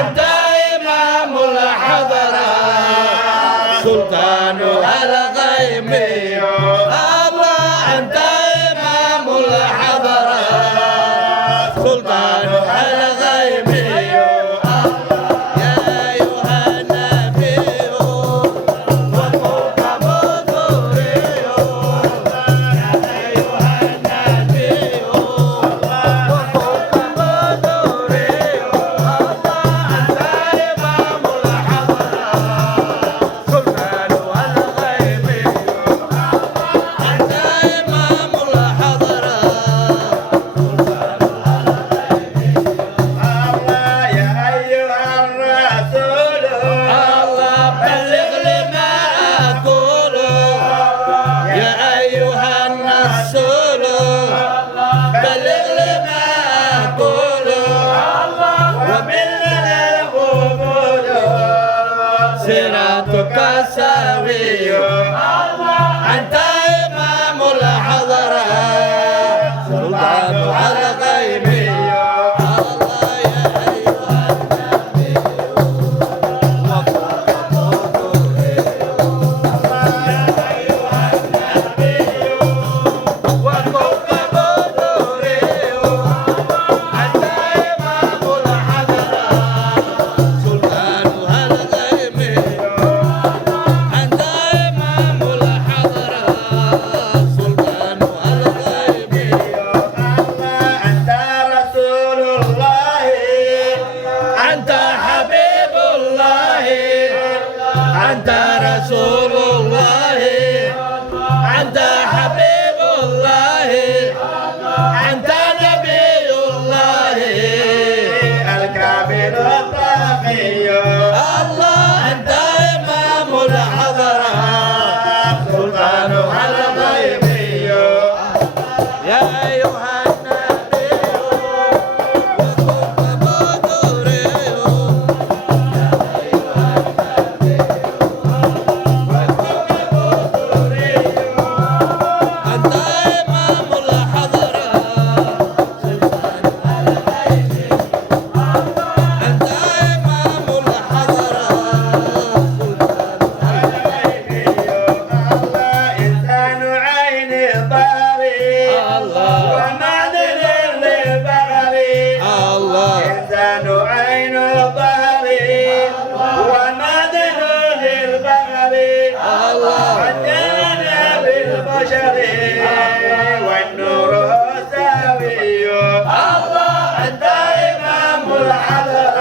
أنت إمام الحضرة سلطان الغيبي الله أنت إمام الحضرة سلطان الغيبي يا أيها النبي وفوق مدوري يا أيها النبي وفوق مدوري الله أنت إمام الحضرة سلطان الغيبي أنت إمام الحضرة الله بلغ لما أقول يا أيها الرسول بلغ لما أقول وبلغ القبول صراطك سوي أنت إمام الحضرة سلطان الغيبي الله يا أيها النبي وفوق بدوري أنت إمام الحضرة سلطان الغيبي أنت إمام الحضرة سلطان الغيبي أنت رسول الله أنت حبيب الله أنت رسول الله أنت حبيب الله أنت نبي الله الكامل التقي الله أنت إمام الحضرة سلطان الغيبي يا أيها النبي وكنت بدوري يا أيها النبي وكنت بدوري أنت إمام الحضرة سلطان الغيبي أنت إمام الحضرة سلطان الغيبي الله إنسان عين طاري الله ومعدن للبغري الله إنسان عين طاري ومعدن للبغري الله وجانا بالبشر والنور ساوي الله أنت إمام الحضرة